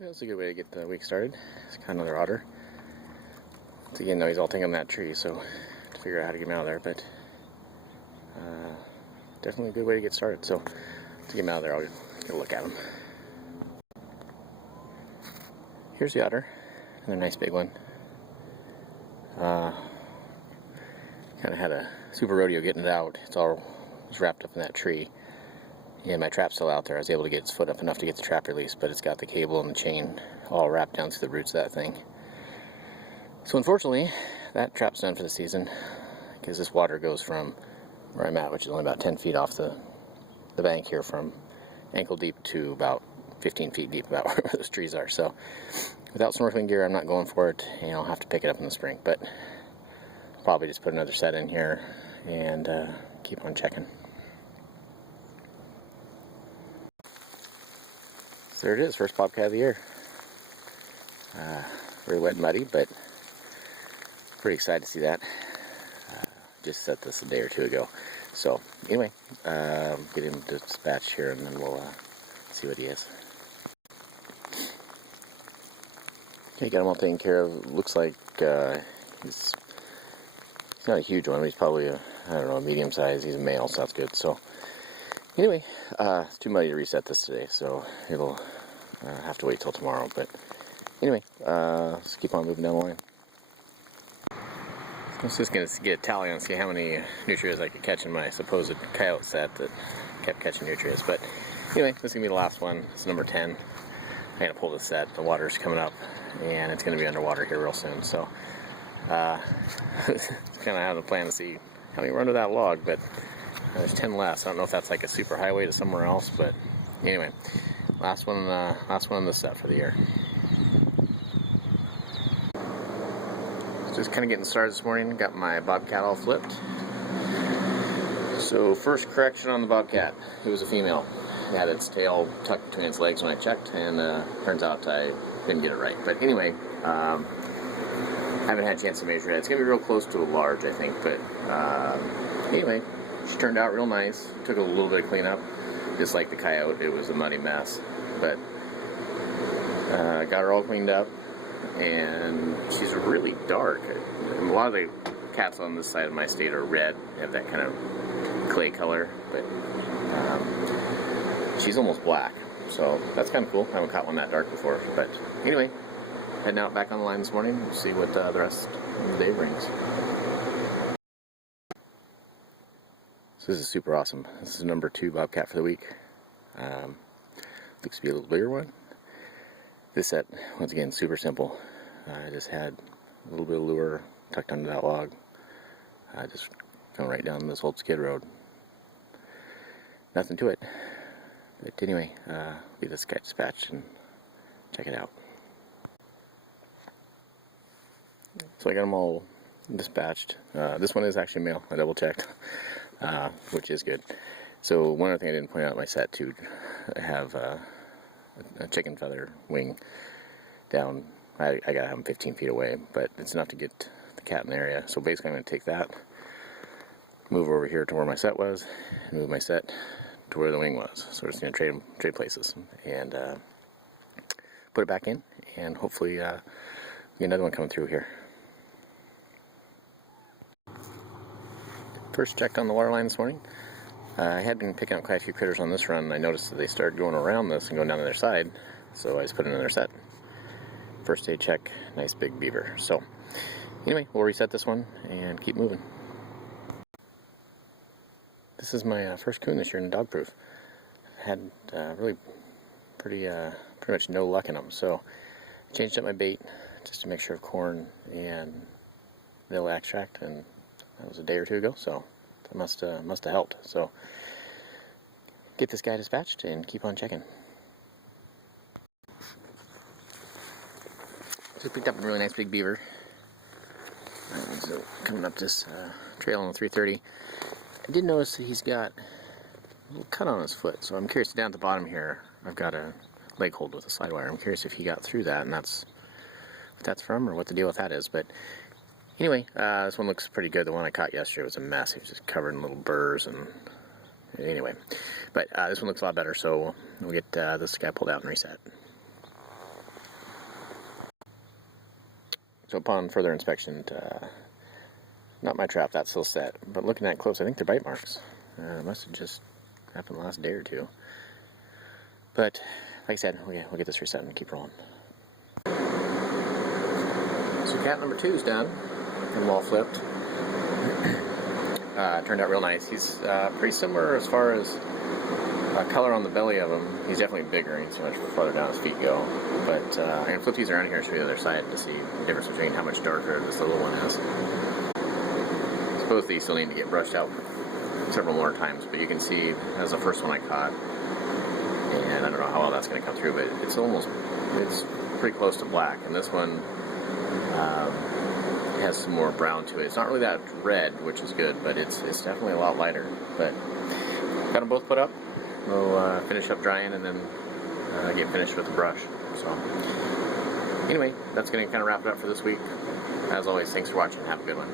That's a good way to get the week started. It's kind of another otter. Once again, though, he's all tangled in that tree, so to figure out how to get him out of there, but definitely a good way to get started. So to get him out of there, I'll get a look at him. Here's the otter, another nice big one. Kind of had a super rodeo getting it out. It's wrapped up in that tree. And my trap's still out there. I was able to get its foot up enough to get the trap released, but it's got the cable and the chain all wrapped down through the roots of that thing. So unfortunately, that trap's done for the season, because this water goes from where I'm at, which is only about 10 feet off the bank here, from ankle deep to about 15 feet deep, about where those trees are. So without snorkeling gear, I'm not going for it, and I'll have to pick it up in the spring. But I'll probably just put another set in here and keep on checking. So there it is, first bobcat of the year. Very wet and muddy, but pretty excited to see that. Just set this a day or two ago. So anyway, get him dispatched here, and then we'll see what he is. Okay, got him all taken care of. Looks like he's not a huge one. He's probably a medium size. He's a male, so that's good. So anyway, it's too muddy to reset this today, so it'll have to wait till tomorrow. But anyway, let's keep on moving down the line. I was just going to get a tally and see how many nutrias I could catch in my supposed coyote set that kept catching nutrias. But anyway, this is going to be the last one. It's number 10. I'm going to pull this set. The water's coming up, and it's going to be underwater here real soon. So it's kind of how to plan to see how many run to that log, but there's 10 less. I don't know if that's like a super highway to somewhere else, but anyway, last one in the set for the year. Just kind of getting started this morning. Got my bobcat all flipped. So first correction on the bobcat, it was a female. It had its tail tucked between its legs when I checked, and turns out I didn't get it right. But anyway, haven't had a chance to measure it. It's gonna be real close to a large, I think. But anyway, she turned out real nice. Took a little bit of cleanup, just like the coyote. It was a muddy mess, but got her all cleaned up. And she's really dark. A lot of the cats on this side of my state are red, have that kind of clay color, but she's almost black, so that's kind of cool. I haven't caught one that dark before. But anyway, heading out back on the line this morning. We'll see what the rest of the day brings. So this is super awesome. This is number 2 bobcat for the week. Looks to be a little bigger one. This set, once again, super simple. I just had a little bit of lure tucked under that log. Just going right down this old skid road. Nothing to it. But anyway, get this guy dispatched and check it out. So I got them all dispatched. This one is actually male. I double checked, which is good. So one other thing I didn't point out in my set too, I have a chicken feather wing down. I gotta have them 15 feet away, but it's enough to get the cat in the area. So basically I'm going to take that, move over here to where my set was, and move my set to where the wing was. So we're just going to trade places, and put it back in, and hopefully get another one coming through here. First check on the water line this morning. I had been picking up quite a few critters on this run, and I noticed that they started going around this and going down the other side, so I just put another set. First day check, nice big beaver. So anyway, we'll reset this one and keep moving. This is my first coon this year in dog proof. Had really pretty much no luck in them, so I changed up my bait just to make sure of corn and vanilla extract, and that was a day or two ago, so that must have helped. So get this guy dispatched and keep on checking. Just picked up a really nice big beaver. So coming up this trail on the 330. I did notice that he's got a little cut on his foot, so I'm curious. Down at the bottom here, I've got a leg hold with a slide wire. I'm curious if he got through that, and that's what that's from, or what the deal with that is. But anyway, this one looks pretty good. The one I caught yesterday was a mess. He was just covered in little burrs, and anyway. But this one looks a lot better, so we'll get this guy pulled out and reset. So upon further inspection, not my trap, that's still set. But looking at it close, I think they're bite marks. Must have just happened the last day or two. But like I said, we'll get this reset and keep rolling. So cat number 2 is done and wall flipped. Turned out real nice. He's pretty similar as far as color on the belly of him. He's definitely bigger. He's so much farther down his feet go. But I'm going to flip these around here and show you the other side to see the difference between how much darker this little one is. I suppose these still need to get brushed out several more times, but you can see that's the first one I caught. And I don't know how well that's going to come through, but it's pretty close to black. And this one has some more brown to it. It's not really that red, which is good, but it's definitely a lot lighter. But got them both put up. We'll finish up drying and then get finished with the brush. So anyway, that's going to kind of wrap it up for this week. As always, thanks for watching. Have a good one.